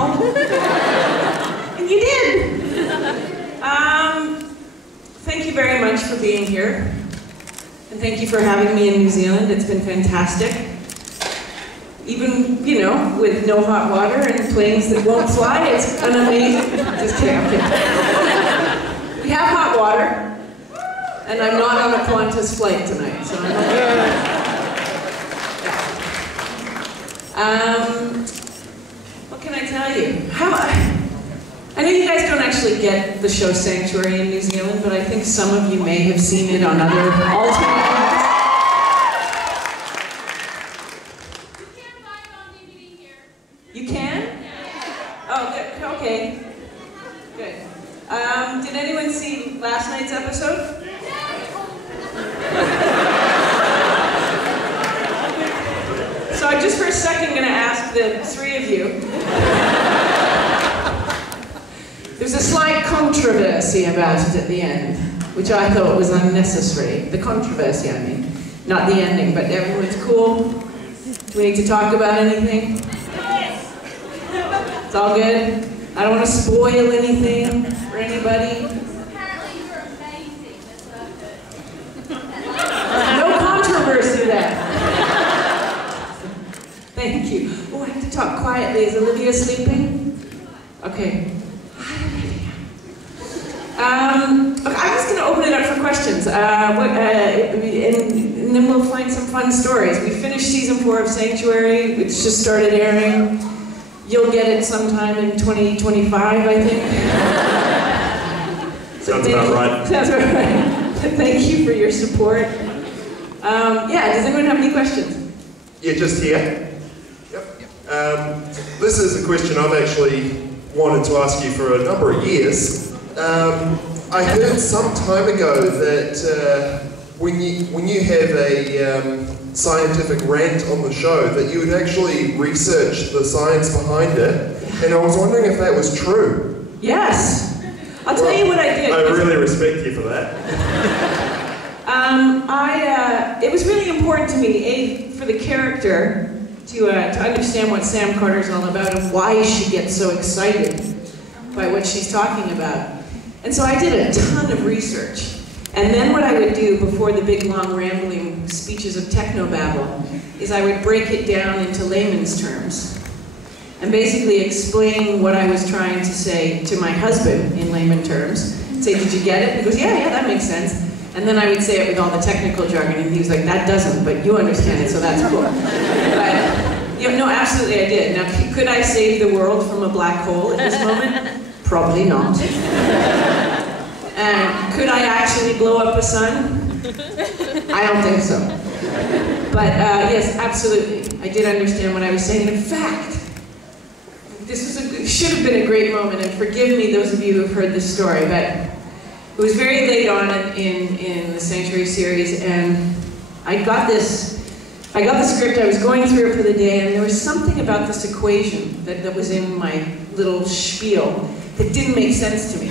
know. And you did. Thank you very much for being here. And thank you for having me in New Zealand. It's been fantastic. Even, you know, with no hot water and planes that won't fly, it's an amazing... Just kidding, I'm kidding. We have hot water, and I'm not on a Qantas flight tonight, so I'm not... What can I tell you? I know you guys don't actually get the show Sanctuary in New Zealand, but I think some of you may have seen it on other alternate. You can buy it on DVD here. You can? Yeah. Oh, good. Okay. Good. Did anyone see last night's episode? So I'm just for a second going to ask the three of you. There's a slight controversy about it at the end, which I thought was unnecessary. The controversy, I mean. Not the ending, but everyone's cool. Do we need to talk about anything? It's all good? I don't want to spoil anything for anybody. Apparently you're amazing. That's not good. No controversy then. Thank you. Oh, I have to talk quietly. Is Olivia sleeping? Okay. I'm just going to open it up for questions, and then we'll find some fun stories. We finished season 4 of Sanctuary, which just started airing. You'll get it sometime in 2025, I think. Sounds about right. Sounds about right. Thank you for your support. Yeah, does anyone have any questions? Yeah, just here. Yep. This is a question I've actually wanted to ask you for a number of years. I heard some time ago that when you have a scientific rant on the show, that you would actually research the science behind it, and I was wondering if that was true. Yes. I'll tell you what I did. I really respect you for that. It was really important to me, for the character, to understand what Sam Carter's all about and why she gets so excited by what she's talking about. And so I did a ton of research. And then what I would do before the big, long, rambling speeches of technobabble is I would break it down into layman's terms and basically explain what I was trying to say to my husband in layman terms. Say, did you get it? He goes, yeah, that makes sense. And then I would say it with all the technical jargon, and he was like, that doesn't, but you understand it, so that's cool. But, no, absolutely I did. Now, could I save the world from a black hole at this moment? Probably not. And could I actually blow up a sun? I don't think so. But yes, absolutely. I did understand what I was saying. In fact, this should have been a great moment, and forgive me those of you who have heard this story, but it was very late on in the Sanctuary series, and I got the script, I was going through it for the day, and there was something about this equation that was in my little spiel that didn't make sense to me.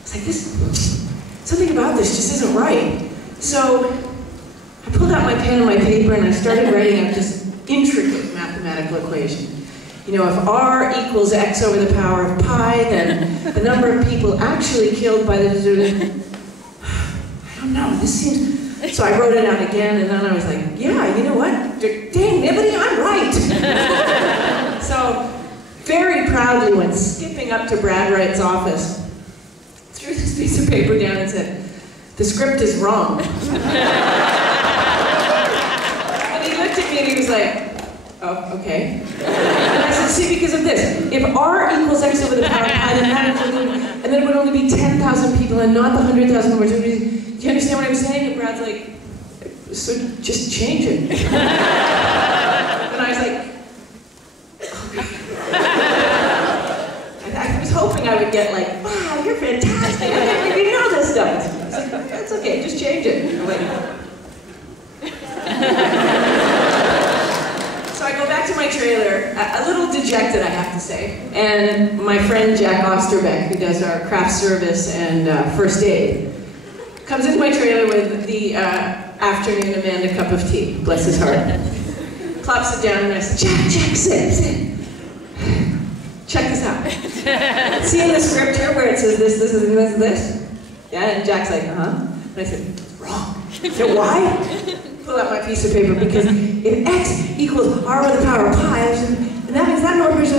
It's like, something about this just isn't right. So I pulled out my pen and my paper and I started writing out this intricate mathematical equation. You know, if r equals x over the power of pi, then the number of people actually killed by the... I don't know, this seems... So I wrote it out again, and then I was like, yeah, you know what? Dang, Nibbity, I'm right! So, very proudly went skipping up to Brad Wright's office, threw this piece of paper down and said, the script is wrong. And he looked at me and he was like, oh, okay. And I said, see, because of this. If r equals x over the power of pi, and then it would only be 10,000 people and not the 100,000 more. Do you understand what I'm saying? And Brad's like, so just change it. And I was like, I was hoping I would get like, wow, you're fantastic. I can't believe you know this stuff. He's like, that's okay, just change it. I'm like, so I go back to my trailer, a little dejected, I have to say. And my friend Jack Osterbeck, who does our craft service and first aid, comes into my trailer with the afternoon Amanda cup of tea, bless his heart. Plops it down and I said, Jack, sit. check this out. See in the script here where it says this, this, and this, and this? Yeah, and Jack's like, uh-huh. And I said, wrong. I said, why? Pull out my piece of paper, because if x equals r to the power of pi, and that means that number is,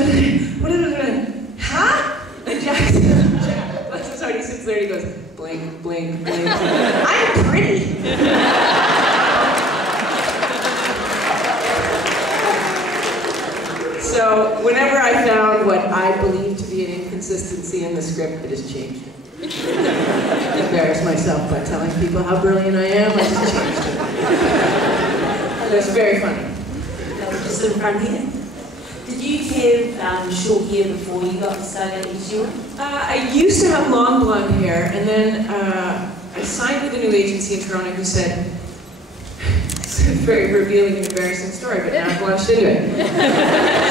what is it? Huh? And Jack, bless his heart, he sits there and he goes, blink, blink, blink. I'm pretty. So whenever I found what I believed to be an inconsistency in the script, I just changed it. I embarrassed myself by telling people how brilliant I am, I just changed it. And it was very funny. Just in front here. Did you have short hair before you got started at New I used to have long blonde hair, and then I signed with a new agency in Toronto who said, it's a very revealing and embarrassing story, but now I've launched into it.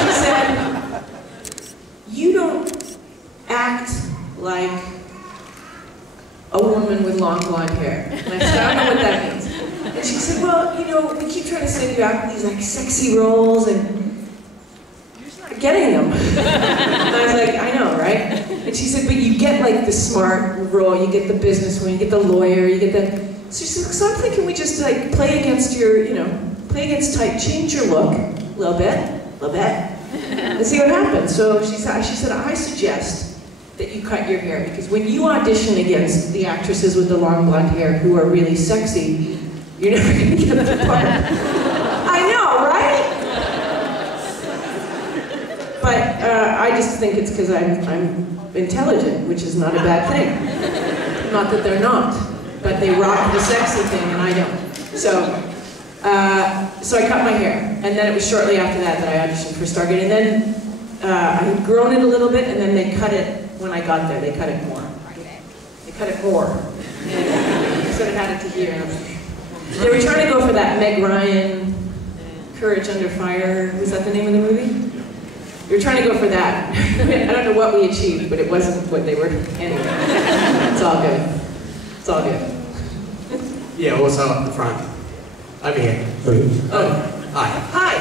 She said, you don't act like a woman with long blonde hair. And I said, I don't know what that means. And she said, well, you know, we keep trying to send you out these like sexy roles, and you're not getting them. And I was like, I know, right? And she said, but you get like the smart role, you get the businessman, you get the lawyer, you get the... So she said, so I'm thinking we just like play against your, you know, play against type, change your look a little bit, and see what happens. So she said, I suggest that you cut your hair, because when you audition against the actresses with the long blonde hair who are really sexy, you're never going to get the part. I know, right? But I just think it's because I'm intelligent, which is not a bad thing. Not that they're not, but they rock the sexy thing and I don't. So I cut my hair, and then it was shortly after that that I auditioned for Stargate, and then I had grown it a little bit, and then they cut it when I got there. They cut it more. They cut it more. And I sort of had it to here. They were trying to go for that Meg Ryan, Courage Under Fire. Was that the name of the movie? They were trying to go for that. I don't know what we achieved, but it wasn't what they were. Anyway, it's all good. It's all good. Yeah, also up the front. Over here. Oh. Hi. Hi.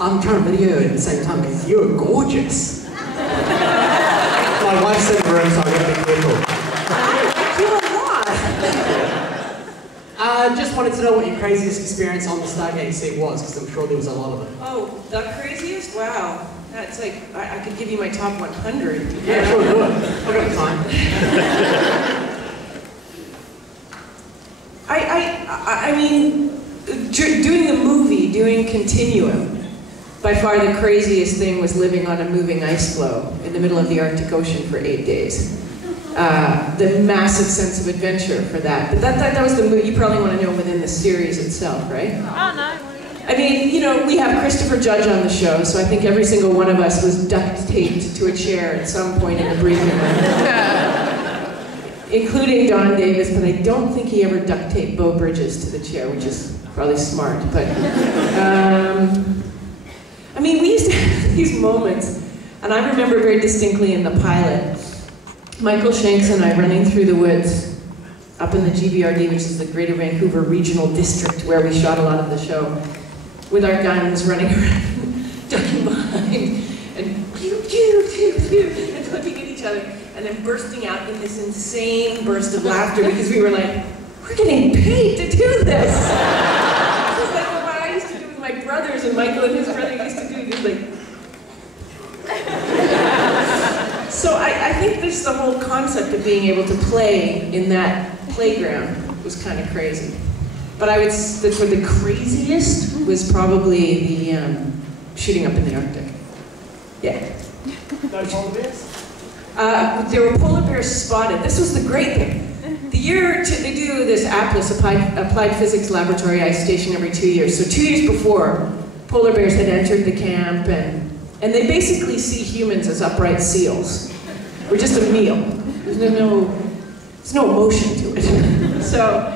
I'm trying to video at the same time because you're gorgeous. My wife's in the room, so I'm going to be careful. I like you a lot. Just wanted to know what your craziest experience on the Stargate set was, because I'm sure there was a lot of it. Oh, the craziest? Wow. That's like, I could give you my top 100. Yeah, sure, do it. I've got the time. I mean, doing the movie, doing Continuum, by far the craziest thing was living on a moving ice floe in the middle of the Arctic Ocean for 8 days. The massive sense of adventure for that. But that was the movie. You probably want to know within the series itself, right? Oh, no. I mean, you know, we have Christopher Judge on the show, so I think every single one of us was duct taped to a chair at some point in the briefing room. Including Don Davis, but I don't think he ever duct taped Beau Bridges to the chair, which is probably smart. But, I mean, we used to have these moments, and I remember very distinctly in the pilot, Michael Shanks and I running through the woods up in the GVRD, which is the Greater Vancouver Regional District where we shot a lot of the show, with our guns running around, ducking behind, and pew, pew, pew, pew, and looking at each other, and then bursting out in this insane burst of laughter because we were like, we're getting paid to do this! This is like what I used to do with my brothers, and Michael and his brother used to do, just like... So I think this the whole concept of being able to play in that playground was kind of crazy. But I would say for the craziest was probably the shooting up in the Arctic. Yeah. No polar bears? There were polar bears spotted. This was the great thing. The year they do this APLIS, Applied Physics Laboratory Ice Station, every 2 years. So 2 years before, polar bears had entered the camp, and they basically see humans as upright seals. We're just a meal. There's no emotion to it. So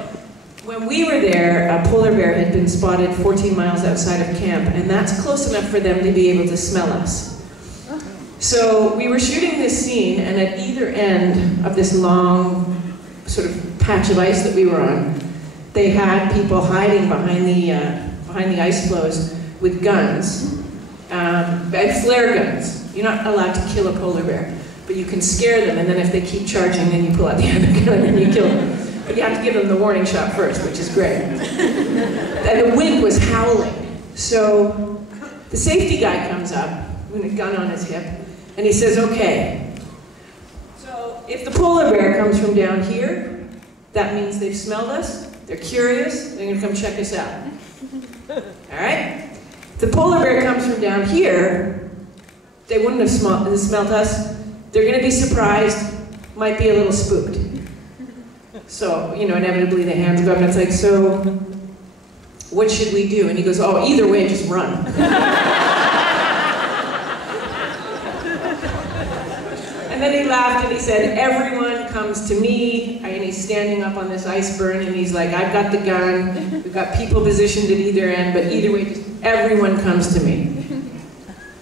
when we were there, a polar bear had been spotted 14 miles outside of camp, and that's close enough for them to be able to smell us. So we were shooting this scene, and at either end of this long sort of patch of ice that we were on, they had people hiding behind the ice floes with guns. and flare guns. You're not allowed to kill a polar bear, but you can scare them, and then if they keep charging, then you pull out the other gun and you kill them. But you have to give them the warning shot first, which is great. And the wind was howling. So the safety guy comes up with a gun on his hip, and he says, okay, so if the polar bear comes from down here, that means they've smelled us, they're curious, they're gonna come check us out. All right? If the polar bear comes from down here, they wouldn't have smelled us, they're gonna be surprised, might be a little spooked. So, you know, inevitably the hands go up and it's like, so, what should we do? And he goes, oh, either way, just run. And then he laughed and he said, everyone comes to me, and he's standing up on this iceberg and he's like, I've got the gun, we've got people positioned at either end, but either way, just everyone comes to me.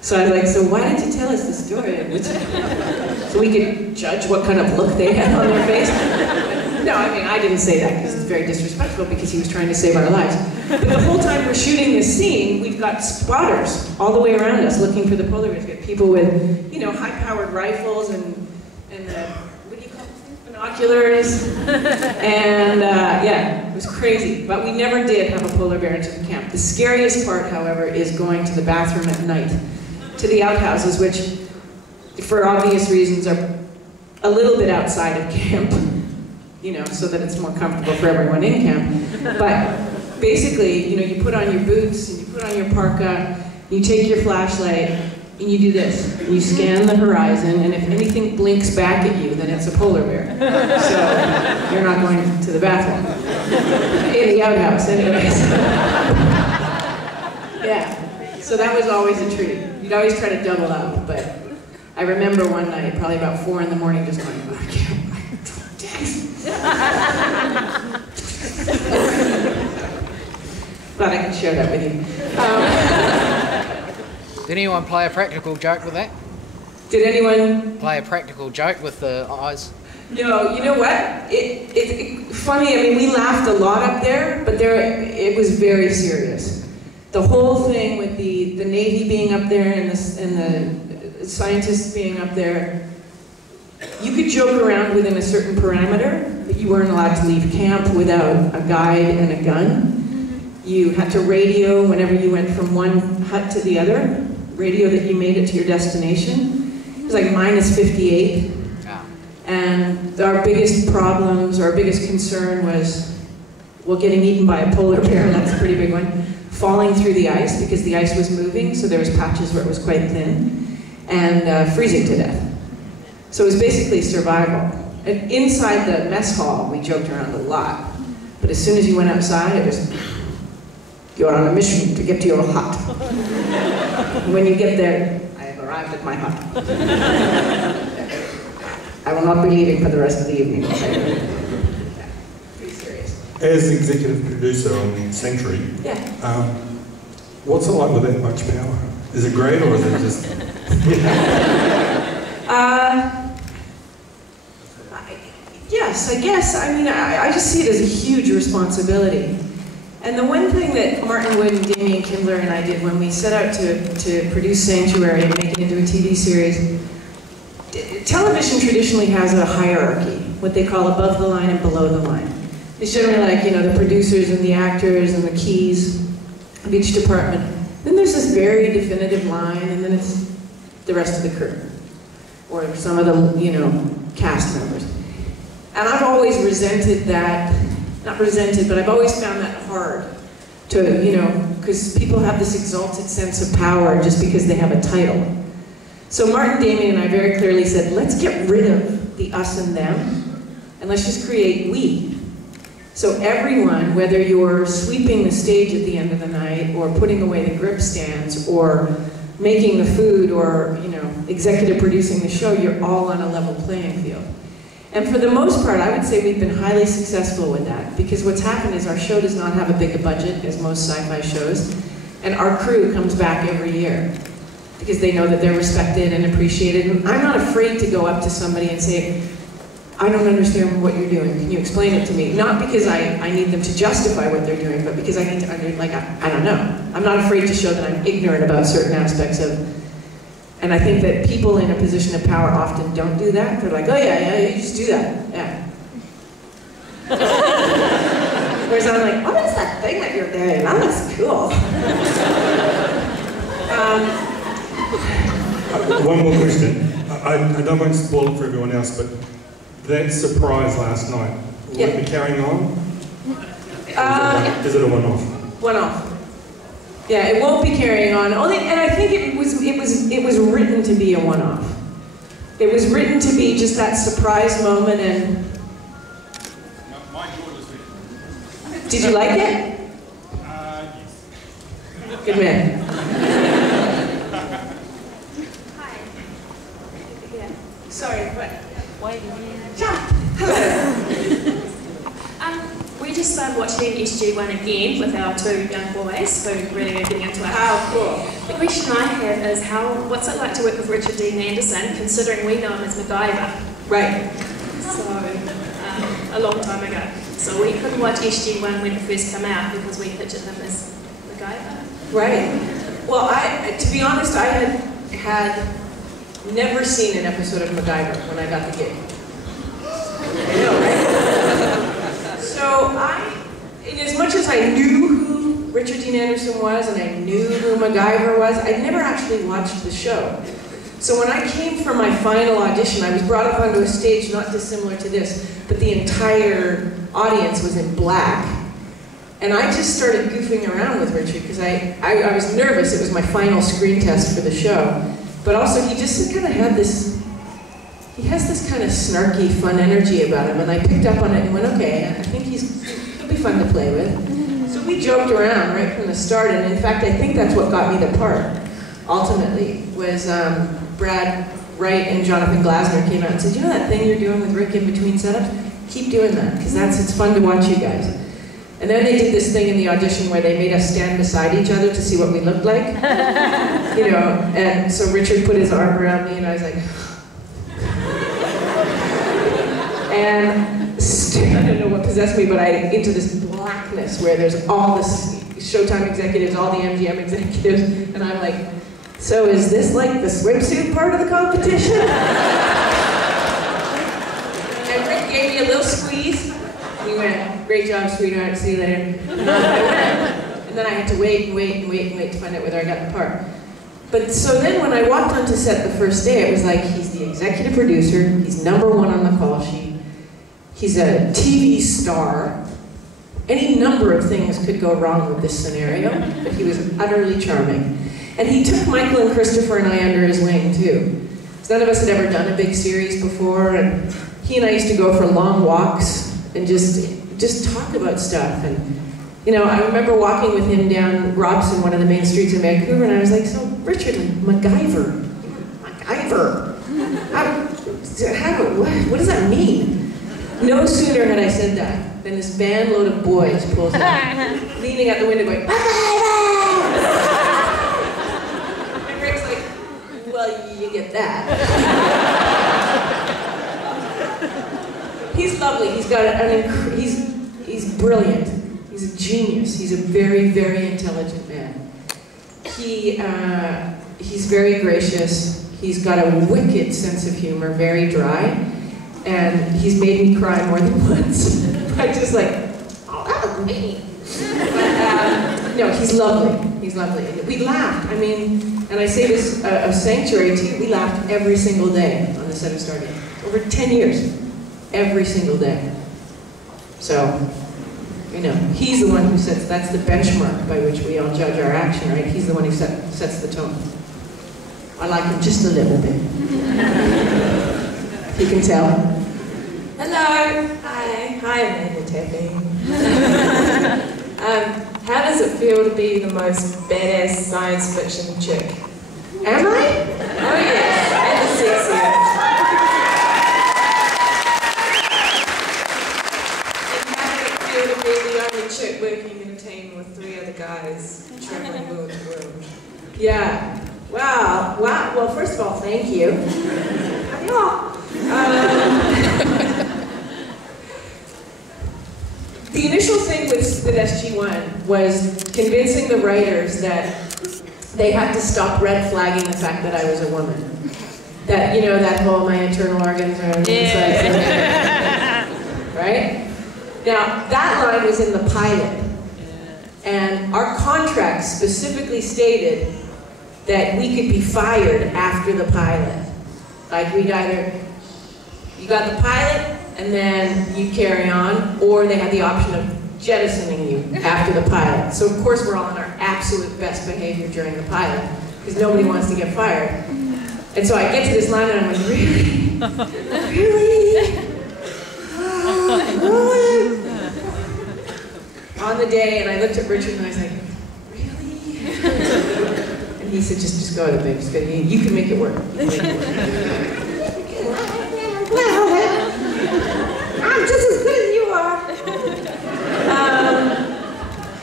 So I was like, so why didn't you tell us the story? So we could judge what kind of look they had on their face. No, I mean, I didn't say that because it's very disrespectful because he was trying to save our lives. But the whole time we're shooting this scene, we've got spotters all the way around us looking for the polar bears. We've got people with, you know, high-powered rifles and what do you call them? Binoculars. And yeah, it was crazy. But we never did have a polar bear into the camp. The scariest part, however, is going to the bathroom at night, to the outhouses, which, for obvious reasons, are a little bit outside of camp. You know, so that it's more comfortable for everyone in camp. But basically, you know, you put on your boots and you put on your parka, you take your flashlight and you do this. You scan the horizon, and if anything blinks back at you, then it's a polar bear. So you're not going to the bathroom. In the outhouse, anyways. Yeah, so that was always a treat. You'd always try to double up, but I remember one night, probably about 4 in the morning, just going, oh, I can't. Glad I could share that with you. Did anyone play a practical joke with that? Did anyone play a practical joke with the eyes? No, you know what? It's funny, I mean, we laughed a lot up there, but it was very serious. The whole thing with the Navy being up there and the scientists being up there, you could joke around within a certain parameter, but you weren't allowed to leave camp without a guide and a gun. You had to radio whenever you went from one hut to the other, radio that you made it to your destination. It was like -58. Wow. And our biggest problems, our biggest concern was, well, getting eaten by a polar bear, that's a pretty big one, falling through the ice because the ice was moving, so there was patches where it was quite thin, and freezing to death. So it was basically survival. And inside the mess hall, we joked around a lot. But as soon as you went outside, it was, you're on a mission to get to your hut. When you get there, I have arrived at my hut. I will not be leaving for the rest of the evening. Yeah, pretty serious. As executive producer on Sanctuary, Yeah. What's it like with that much power? Is it great or is it just... Yes, I guess. I mean, I just see it as a huge responsibility. And the one thing that Martin Wood and Damien Kindler and I did when we set out to produce Sanctuary and make it into a TV series, television traditionally has a hierarchy, what they call above the line and below the line. It's generally like, you know, the producers and the actors and the keys of each department. Then there's this very definitive line, and then it's the rest of the crew, or some of the, you know, cast members. And I've always resented that, not resented, but I've always found that hard to, you know, because people have this exalted sense of power just because they have a title. So Martin, Damien, and I very clearly said, let's get rid of the us and them, and let's just create we. So everyone, whether you're sweeping the stage at the end of the night, or putting away the grip stands, or making the food, or, you know, executive producing the show, you're all on a level playing field. And for the most part, I would say we've been highly successful with that, because what's happened is our show does not have a big budget as most sci-fi shows, and our crew comes back every year because they know that they're respected and appreciated. And I'm not afraid to go up to somebody and say, I don't understand what you're doing. Can you explain it to me? Not because I need them to justify what they're doing, but because I need to I don't know. I'm not afraid to show that I'm ignorant about certain aspects of, and I think that people in a position of power often don't do that. They're like, oh yeah, you just do that, yeah. Whereas I'm like, what is that thing that you're doing? That looks cool. One more question. I don't want to spoil it for everyone else, but that surprise last night, will it be carrying on? Is it a one-off? One-off. Yeah, it won't be carrying on. And I think it was written to be a one-off. It was written to be just that surprise moment. And my daughter's there. did you like it? Yes. Good man. Hi. Yeah. Sorry, but We just started watching SG1 again with our two young boys who really are getting into it. how cool. The question I have is what's it like to work with Richard Dean Anderson, considering we know him as MacGyver? Right. So, a long time ago. So we couldn't watch SG1 when it first came out because we pictured him as MacGyver. Right. Well, to be honest, I had never seen an episode of MacGyver when I got the gig. I know, right? So in as much as I knew who Richard Dean Anderson was and I knew who MacGyver was, I'd never actually watched the show. So when I came for my final audition, I was brought up onto a stage not dissimilar to this, but the entire audience was in black. And I just started goofing around with Richard because I was nervous. It was my final screen test for the show. But also he just kind of had this, he has this kind of snarky, fun energy about him. And I picked up on it and went, okay, I think he'll be fun to play with. So we joked around right from the start. And in fact, I think that's what got me the part, ultimately, was Brad Wright and Jonathan Glasner came out and said, you know that thing you're doing with Rick in between setups? Keep doing that, because it's fun to watch you guys. And then they did this thing in the audition where they made us stand beside each other to see what we looked like. You know, and so Richard put his arm around me and I was like, and I don't know what possessed me, but into this blackness where there's all this Showtime executives, all the MGM executives, and I'm like, so is this like the swimsuit part of the competition? And Rick gave me a little squeeze. He went, great job, sweetheart, see you later. And then I had to wait to find out whether I got the part. But so then when I walked onto set the first day, it was like, he's the executive producer, he's #1 on the call sheet, he's a TV star. Any number of things could go wrong with this scenario, but he was utterly charming. And he took Michael and Christopher and I under his wing too. None of us had ever done a big series before, and he and I used to go for long walks and just talk about stuff. And you know, I remember walking with him down Robson, one of the main streets in Vancouver, and I was like, so Richard, MacGyver, what does that mean? No sooner had I said that than this van load of boys pulls up, leaning out the window going, MacGyver! And Rick's like, well, you get that. He's lovely. He's got he's brilliant. He's a genius. He's a very, very intelligent man. He's very gracious. He's got a wicked sense of humor, very dry, and he's made me cry more than once. I'm just like, oh, that was me. But, no, he's lovely. He's lovely. We laughed. I mean, and I say this of Sanctuary too. We laughed every single day on the set of Stargate. Over 10 years, every single day. So, you know, he's the one who sets, that's the benchmark by which we all judge our action, right? He's the one who sets the tone. I like him just a little bit. You can tell. Hello. Hi. Hi, Amanda Tapping. How does it feel to be the most badass science fiction chick? Am I? Oh yes, and the sexiest. To be the only chick working in a team with 3 other guys traveling world to world. Yeah. Wow. Wow. Well, first of all, thank you. the initial thing with SG1 was convincing the writers that they had to stop red flagging the fact that I was a woman. That, you know, that whole my internal organs are on the inside. Right? Now, that line was in the pilot. And our contract specifically stated that we could be fired after the pilot. Like, we'd either, you got the pilot, and then you carry on, or they had the option of jettisoning you after the pilot. So of course we're all on our absolute best behavior during the pilot, because nobody wants to get fired. And so I get to this line and I'm like, really? Really? On the day, and I looked at Richard and I was like, really? And he said, just go with it, babe. Just go. You can make it work. You can make it work. I'm just as good as you are.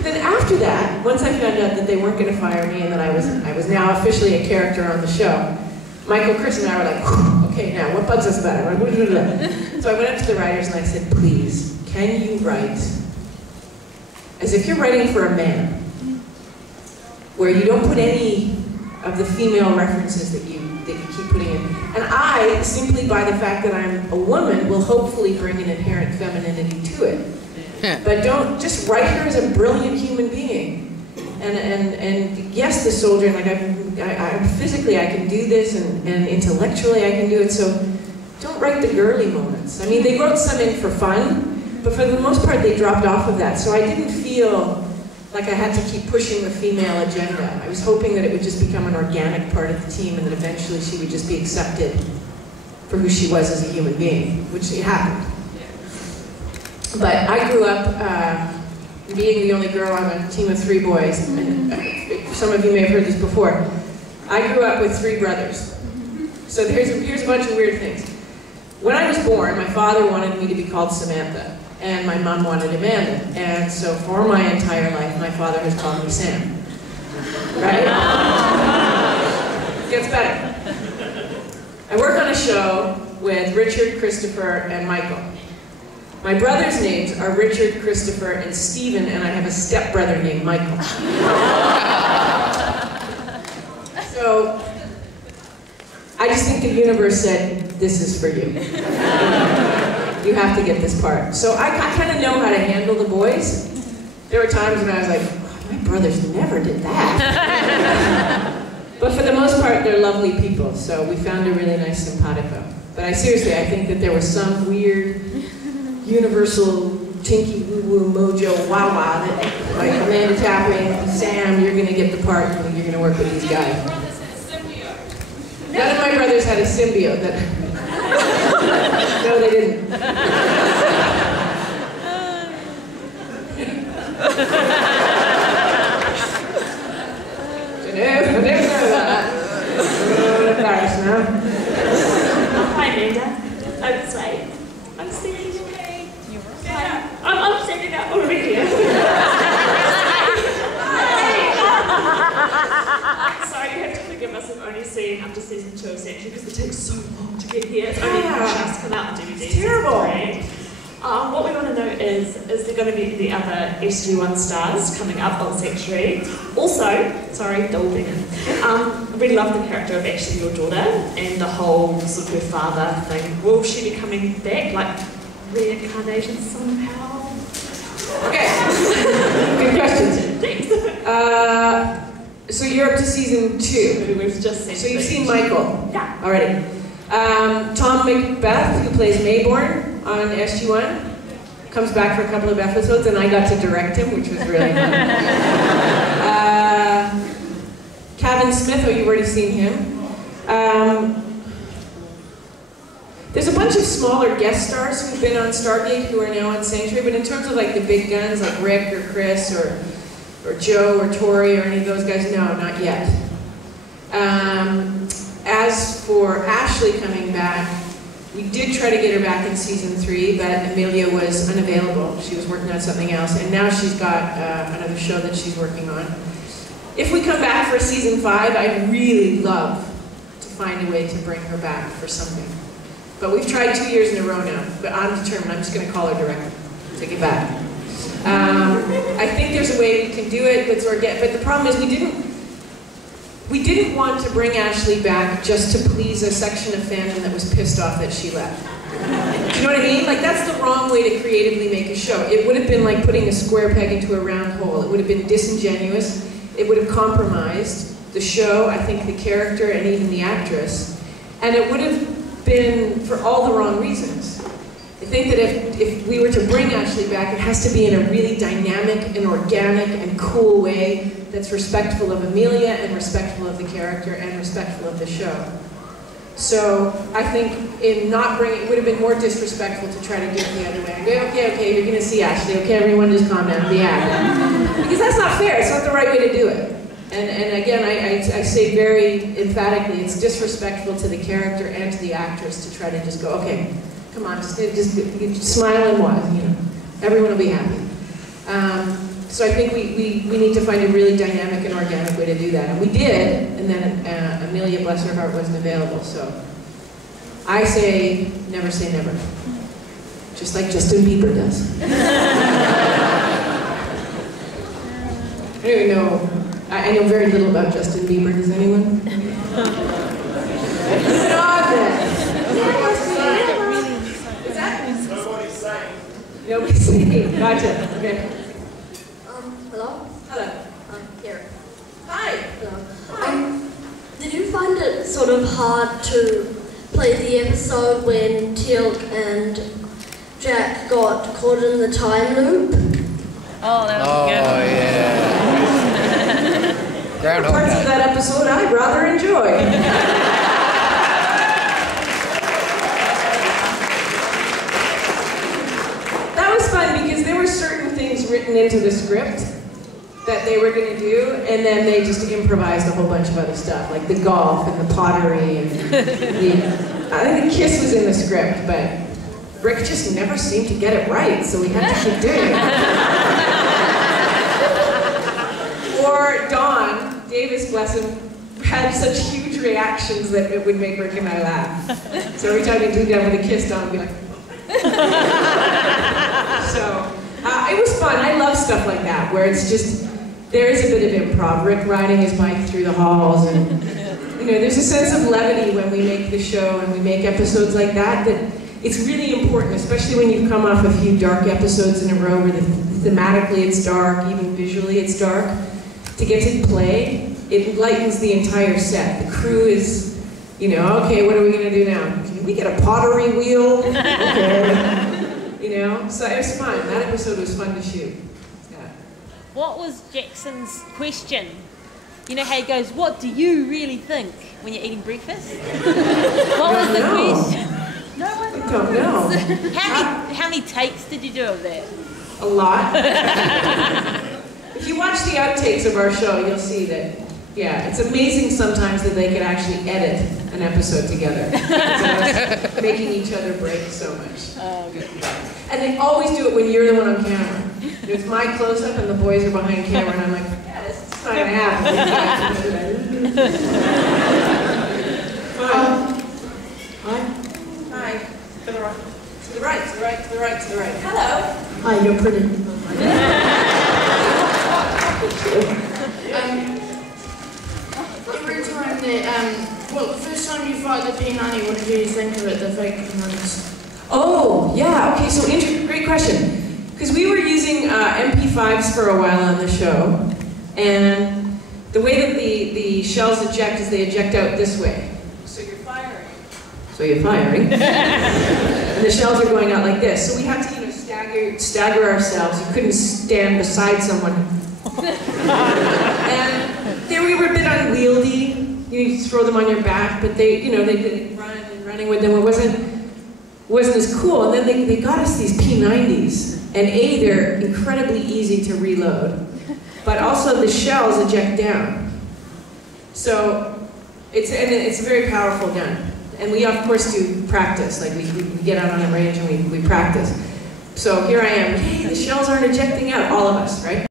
Then after that, once I found out that they weren't going to fire me and that I was now officially a character on the show, Michael, Chris, and I were like, okay, now what bugs us about it? So I went up to the writers and I said, please, can you write as if you're writing for a man, where you don't put any of the female references that you keep putting in. And I, simply by the fact that I'm a woman, will hopefully bring an inherent femininity to it. But don't, just write her as a brilliant human being. And yes, the soldier, like I physically I can do this, and intellectually I can do it, so don't write the girly moments. I mean, they wrote some in for fun, but for the most part they dropped off of that. So I didn't feel like I had to keep pushing the female agenda. I was hoping that it would just become an organic part of the team and that eventually she would just be accepted for who she was as a human being, which happened. But I grew up being the only girl on a team of 3 boys, and some of you may have heard this before. I grew up with 3 brothers. So here's a bunch of weird things. When I was born, my father wanted me to be called Samantha, and my mom wanted Amanda. And so for my entire life, my father has called me Sam. Right? Gets better. I work on a show with Richard, Christopher, and Michael. My brothers' names are Richard, Christopher, and Stephen, and I have a stepbrother named Michael. So, I just think the universe said, this is for you. You have to get this part. So I kind of know how to handle the boys. There were times when I was like, oh, my brothers never did that. But for the most part, they're lovely people, so we found a really nice simpatico. But I think that there was some weird, universal, tinky woo-woo mojo wow-wow that, like, Amanda tapping, Sam, you're gonna get the part, and you're gonna work with these guys. None of my brothers had a symbiote that... No, they didn't. Hi, Amanda. Oh, this way. I'm standing okay. I'm standing up already. Sorry, you have to forgive us. We've only seen up to season 2 of Sanctuary because it takes so long to get here. It's only just come out on DVD. It's terrible. What we want to know is there going to be the other SG1 stars coming up on Sanctuary? Also, sorry, delving in. Really love the character of actually your daughter and the whole sort of her father thing. Will she be coming back, like reincarnation somehow? Okay. Good questions. Thanks. So you're up to season 2. We've just seen. So you've seen Michael. Yeah. Already. Tom Macbeth, who plays Mayborn on SG1, comes back for a couple of episodes, and I got to direct him, which was really fun. Kevin Smith, oh, you've already seen him. There's a bunch of smaller guest stars who've been on Stargate who are now on Sanctuary, but in terms of like the big guns, like Rick or Chris or Joe or Tori or any of those guys, no, not yet. As for Ashley coming back, we did try to get her back in season 3, but Amelia was unavailable. She was working on something else, and now she's got another show that she's working on. If we come back for season 5, I'd really love to find a way to bring her back for something. But we've tried 2 years in a row now, but I'm determined. I'm just going to call her directly to get back. I think there's a way we can do it, but the problem is we didn't want to bring Ashley back just to please a section of fandom that was pissed off that she left. Do you know what I mean? Like, that's the wrong way to creatively make a show. It would have been like putting a square peg into a round hole. It would have been disingenuous. It would have compromised the show, I think the character, and even the actress. And it would have been for all the wrong reasons. I think that if we were to bring Ashley back, it has to be in a really dynamic and organic and cool way that's respectful of Amelia and respectful of the character and respectful of the show. So I think in not bringing, it would have been more disrespectful to try to do it the other way. I go, okay, you're going to see Ashley. Okay, everyone just calm down, be happy. Because that's not fair. It's not the right way to do it. And again, I say very emphatically, it's disrespectful to the character and to the actress to try to just go, okay, come on, just smile and watch, you know. Everyone will be happy. So I think we need to find a really dynamic and organic way to do that. And we did, and then Amelia, bless her heart, wasn't available. So I say never. Just like Justin Bieber does. I don't even know. I know very little about Justin Bieber. Does anyone? Stop it! Is that? Nobody's saying. Nobody's saying. Gotcha. Okay. Hello? Hello. Here. Hi. Hello. Did you find it sort of hard to play the episode when Teal'c and Jack got caught in the time loop? Oh, that was good. Oh, yeah. Groundhog Parts Day. of that episode I'd rather enjoy. That was fun because there were certain things written into the script that they were going to do, and then they just improvised a whole bunch of other stuff, like the golf and the pottery and I think the kiss was in the script, but Rick just never seemed to get it right, so we had to keep doing it. Or Don Davis, bless him, had such huge reactions that it would make Rick and I laugh. So every time he'd do that with a kiss, Don would be like, so it was fun. I love stuff like that, where it's just, there is a bit of improv. Rick riding his bike through the halls, and you know, there's a sense of levity when we make the show and we make episodes like that, that it's really important, especially when you've come off a few dark episodes in a row where thematically it's dark, even visually it's dark. To get to play, it lightens the entire set. The crew is, you know, okay, what are we going to do now? Can we get a pottery wheel? Okay. You know, so it was fun. That episode was fun to shoot. Yeah. What was Jackson's question? You know how he goes, what do you really think when you're eating breakfast? What was the question? No one knows. I don't know. How many takes did you do of that? A lot. If you watch the outtakes of our show, you'll see that, yeah, it's amazing sometimes that they could actually edit an episode together. It's making each other break so much. And they always do it when you're the one on camera. There's my close-up and the boys are behind camera, and I'm like, yeah, this is not gonna happen. Hi. To the right. To the right, to the right, to the right, to the right. Hello. Hi, you're pretty. Every time that, well, the first time you fight the P90, what did you think of it, the fake P90s? Oh, yeah, okay, so great question. Because we were using MP5s for a while on the show, and the way that the shells eject is they eject out this way. So you're firing. So you're firing. And the shells are going out like this. So we had to, you know, stagger ourselves. You couldn't stand beside someone. And there we were a bit unwieldy. You throw them on your back, but they, you know, they run and running with them. It wasn't as cool. And then they got us these P90s. And A, they're incredibly easy to reload, but also the shells eject down. So it's a very powerful gun. And we, of course, do practice. Like, we get out on the range and we practice. So here I am, hey, the shells aren't ejecting out, all of us, right?